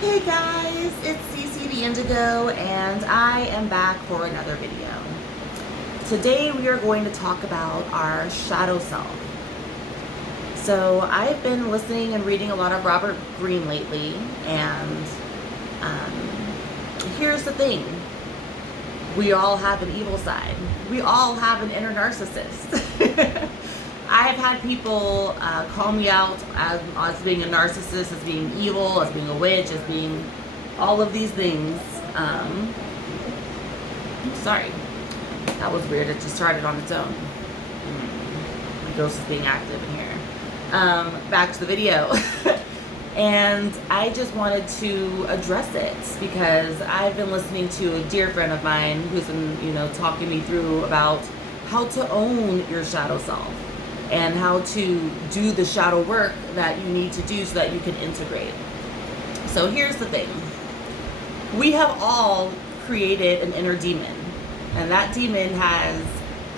Hey guys, it's Cece the Indigo, and I am back for another video. Today we are going to talk about our shadow self. So I've been listening and reading a lot of Robert Greene lately, and here's the thing. We all have an evil side. We all have an inner narcissist. I've had people call me out as being a narcissist, as being evil, as being a witch, as being all of these things. Sorry, that was weird. It just started on its own. The ghost is being active in here. Back to the video. And I just wanted to address it because I've been listening to a dear friend of mine who's been, talking me through about how to own your shadow self and how to do the shadow work that you need to do so that you can integrate. So here's the thing. We have all created an inner demon, and that demon has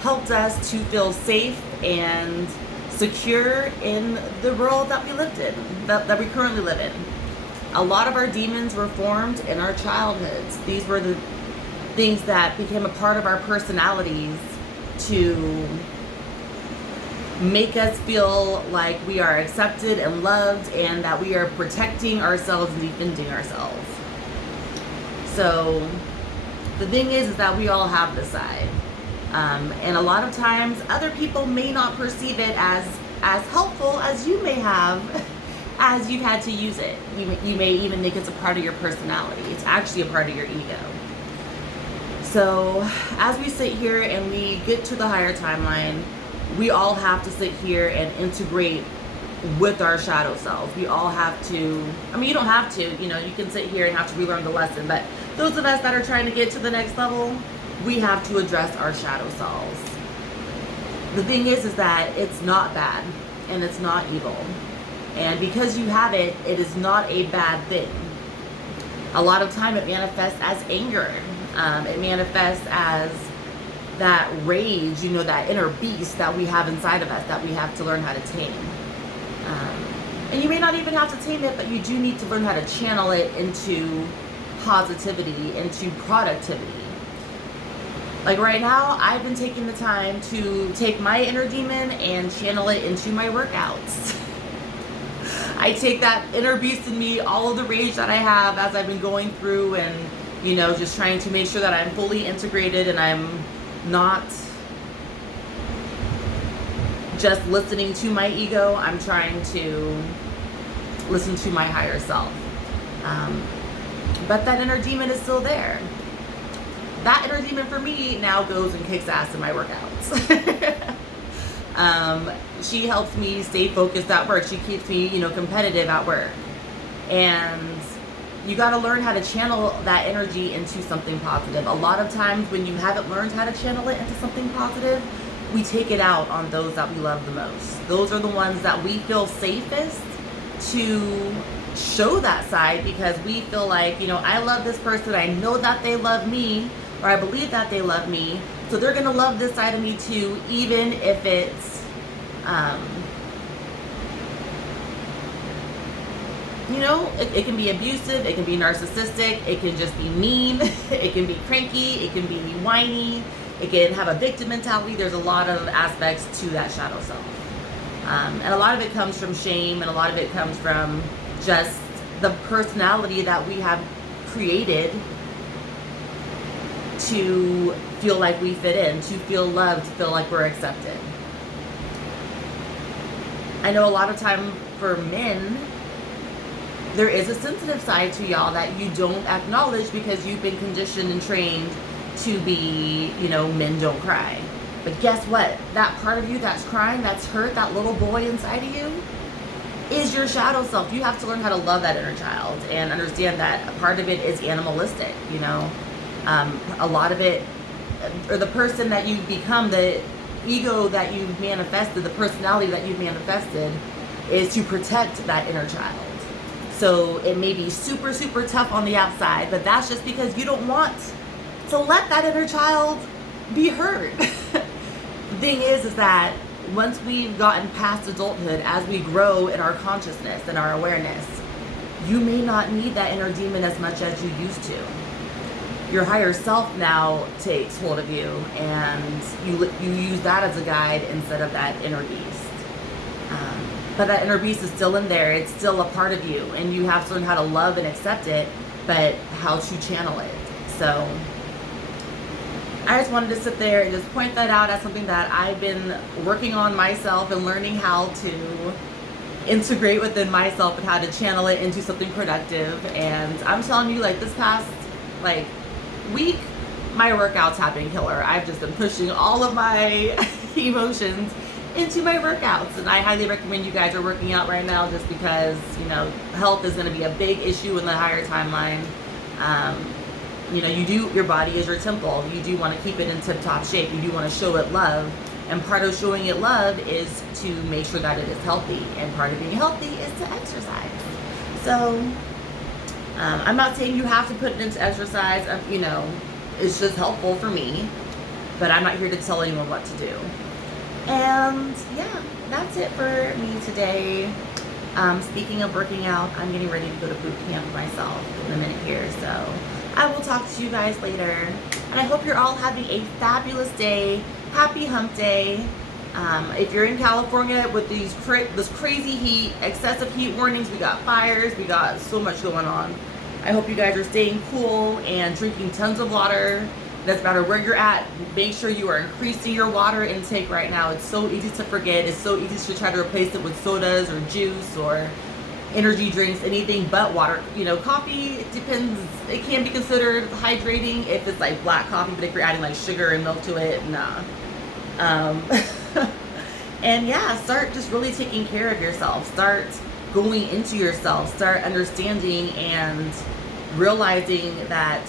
helped us to feel safe and secure in the world that we lived in, that we currently live in. A lot of our demons were formed in our childhoods. These were the things that became a part of our personalities to make us feel like we are accepted and loved and that we are protecting ourselves and defending ourselves. So the thing is that we all have this side. And a lot of times other people may not perceive it as helpful as you may have as you've had to use it. You may even think it's a part of your personality. It's actually a part of your ego. So as we sit here and we get to the higher timeline, we all have to sit here and integrate with our shadow self. We all have to, you don't have to, you can sit here and have to relearn the lesson, but those of us that are trying to get to the next level, we have to address our shadow selves. The thing is that it's not bad and it's not evil. And because you have it, it is not a bad thing. A lot of time it manifests as anger. It manifests as that rage, that inner beast that we have inside of us that we have to learn how to tame. And you may not even have to tame it, but you do need to learn how to channel it into positivity, into productivity. Like right now, I've been taking the time to take my inner demon and channel it into my workouts. I take that inner beast in me, all of the rage that I have as I've been going through and, just trying to make sure that I'm fully integrated and I'm not just listening to my ego. I'm trying to listen to my higher self. But that inner demon is still there. That inner demon for me now goes and kicks ass in my workouts. She helps me stay focused at work. She keeps me, competitive at work. And you got to learn how to channel that energy into something positive. A lot of times when you haven't learned how to channel it into something positive, we take it out on those that we love the most. Those are the ones that we feel safest to show that side because we feel like, I love this person. I know that they love me, or I believe that they love me. So they're going to love this side of me too, even if it's, it can be abusive, it can be narcissistic, it can just be mean, it can be cranky, it can be whiny, it can have a victim mentality. There's a lot of aspects to that shadow self. And a lot of it comes from shame, and a lot of it comes from just the personality that we have created to feel like we fit in, to feel loved, to feel like we're accepted. I know a lot of time for men, there is a sensitive side to y'all that you don't acknowledge because you've been conditioned and trained to be, men don't cry. But guess what? That part of you that's crying, that's hurt, that little boy inside of you, is your shadow self. You have to learn how to love that inner child and understand that a part of it is animalistic, a lot of it, or the person that you've become, the ego that you've manifested, the personality that you've manifested, is to protect that inner child. So it may be super, super tough on the outside, but that's just because you don't want to let that inner child be hurt. The thing is that once we've gotten past adulthood, as we grow in our consciousness and our awareness, you may not need that inner demon as much as you used to. Your higher self now takes hold of you, and you use that as a guide instead of that inner beast. But that inner beast is still in there. It's still a part of you, and you have to learn how to love and accept it, but how to channel it. So I just wanted to sit there and just point that out as something that I've been working on myself and learning how to integrate within myself and how to channel it into something productive. And I'm telling you, like, this past week, my workouts have been killer. I've just been pushing all of my emotions into my workouts, and I highly recommend you guys are working out right now, just because, you know, health is going to be a big issue in the higher timeline. You know, your body is your temple. You do want to keep it in tip-top shape. You do want to show it love, and part of showing it love is to make sure that it is healthy, and part of being healthy is to exercise. So I'm not saying you have to put it into exercise. You know, it's just helpful for me, but I'm not here to tell anyone what to do. And yeah, that's it for me today. Speaking of working out, I'm getting ready to go to boot camp myself in a minute here, so I will talk to you guys later. And I hope you're all having a fabulous day. Happy hump day. If you're in California with this crazy heat, excessive heat warnings, we got fires, we got so much going on. I hope you guys are staying cool and drinking tons of water. Doesn't matter where you're at, make sure you are increasing your water intake right now. It's so easy to forget. It's so easy to try to replace it with sodas or juice or energy drinks, anything but water. You know, coffee, it depends. It can be considered hydrating if it's like black coffee, but if you're adding like sugar and milk to it, nah. And yeah, start just really taking care of yourself. Start going into yourself. Start understanding and realizing that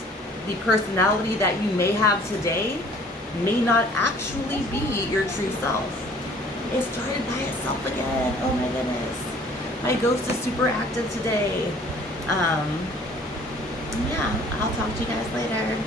the personality that you may have today may not actually be your true self. It started by itself again. Oh my goodness. My ghost is super active today. Yeah, I'll talk to you guys later.